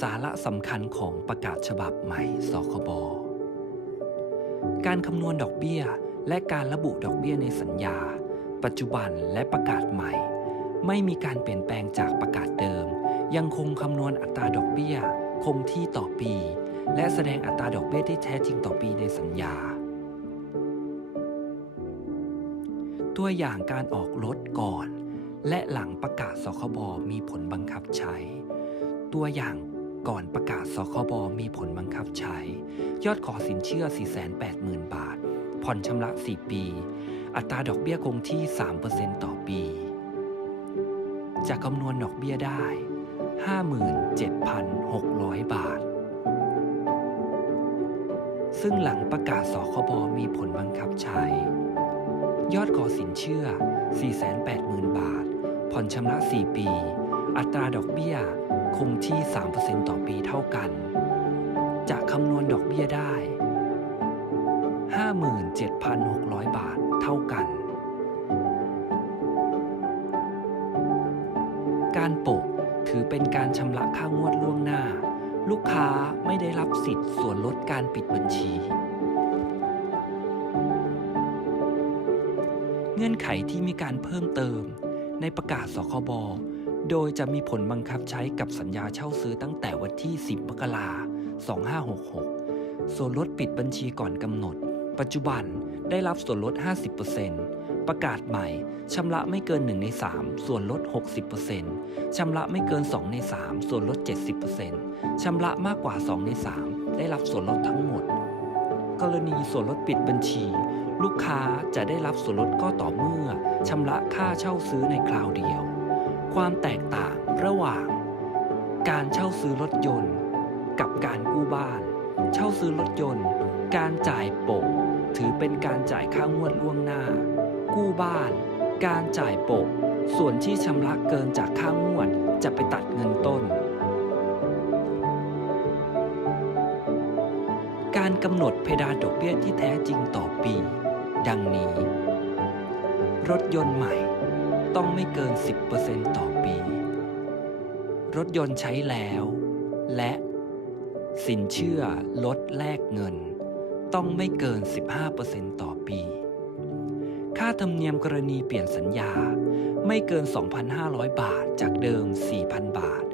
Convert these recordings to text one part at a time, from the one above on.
สาระสำคัญของประกาศฉบับใหม่สคบ การคำนวณดอกเบี้ย และการระบุดอกเบี้ยในสัญญา ปัจจุบันและประกาศใหม่ ไม่มีการเปลี่ยนแปลงจากประกาศเดิม ยังคงคำนวณอัตราดอกเบี้ย คงที่ต่อปี และแสดงอัตราดอกเบี้ยที่แท้จริงต่อปีในสัญญา ตัวอย่างการออกรถก่อน และหลังประกาศสคบมีผลบังคับใช้ตัวอย่าง ก่อนประกาศสคบมีผลบังคับใช้ ยอดขอสินเชื่อ 480,000 บาท ผ่อนชำระ 4 ปี อัตราดอกเบี้ยคงที่ 3%ต่อปี จะคำนวณดอกเบี้ยได้ 57,600 บาท ซึ่งหลังประกาศสคบมีผลบังคับใช้ ยอดขอสินเชื่อ 480,000 บาท ผ่อนชำระ 4 ปี อัตราดอกเบี้ย คงที่ 3%ต่อปีเท่ากัน จะคำนวณดอกเบี้ยได้ 57,600 บาทเท่ากัน การโปะถือเป็นการชำระค่างวดล่วงหน้า ลูกค้าไม่ได้รับสิทธิ์ส่วนลดการปิดบัญชี เงื่อนไขที่มีการเพิ่มเติมในประกาศสคบ โดยจะมีผลบังคับใช้กับสัญญาเช่าซื้อตั้งแต่วันที่ 10 มกราคม 2566 ส่วนลดปิดบัญชีก่อนกำหนด ปัจจุบันได้รับส่วนลด 50%ประกาศใหม่ ชำระไม่เกิน 1 ใน 3 ส่วนลด 60%ชำระไม่เกิน 2 ใน 3 ส่วนลด 70%ชำระมากกว่า 2 ใน 3 ได้รับส่วนลดทั้งหมด กรณีส่วนลดปิดบัญชี ลูกค้าจะได้รับส่วนลดก็ต่อเมื่อชำระค่าเช่าซื้อในคราวเดียว ความแตกต่างระหว่าง การเช่าซื้อรถยนต์ กับการกู้บ้าน เช่าซื้อรถยนต์ การจ่ายโปะถือเป็นการจ่ายค่างวดล่วงหน้า กู้บ้าน การจ่ายโปะส่วนที่ชำระเกินจากค่างวดจะไปตัดเงินต้น การกำหนดเพดานดอกเบี้ยที่แท้จริงต่อปี ดังนี้ รถยนต์ใหม่ ต้องไม่เกิน 10%ต่อปี รถยนต์ใช้แล้ว และ สินเชื่อลดแลกเงิน ต้องไม่เกิน 15%ต่อปี ค่าธรรมเนียมกรณีเปลี่ยนสัญญาไม่เกิน 2,500 บาทจากเดิม 4,000 บาท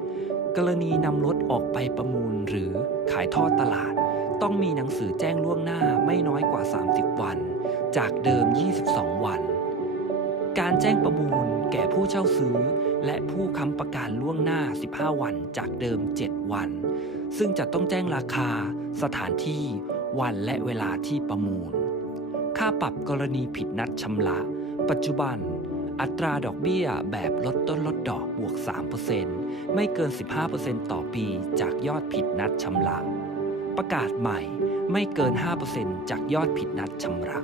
กรณีนำรถออกไปประมูลหรือขายทอดตลาด ต้องมีหนังสือแจ้งล่วงหน้าไม่น้อยกว่า 30 วัน จากเดิม 22 วัน การแจ้งประมูลแก่ผู้เช่าซื้อ และผู้ค้ำประกันล่วงหน้า 15 วันจากเดิม 7 วัน ซึ่งจะต้องแจ้งราคา สถานที่ วันและเวลาที่ประมูล ค่าปรับกรณีผิดนัดชำระ ปัจจุบัน อัตราดอกเบี้ยแบบลดต้นลดดอกบวก 3%ไม่เกิน 15%ต่อปีจากยอดผิดนัดชำระ ประกาศใหม่ไม่เกิน 5%จากยอดผิดนัดชำระ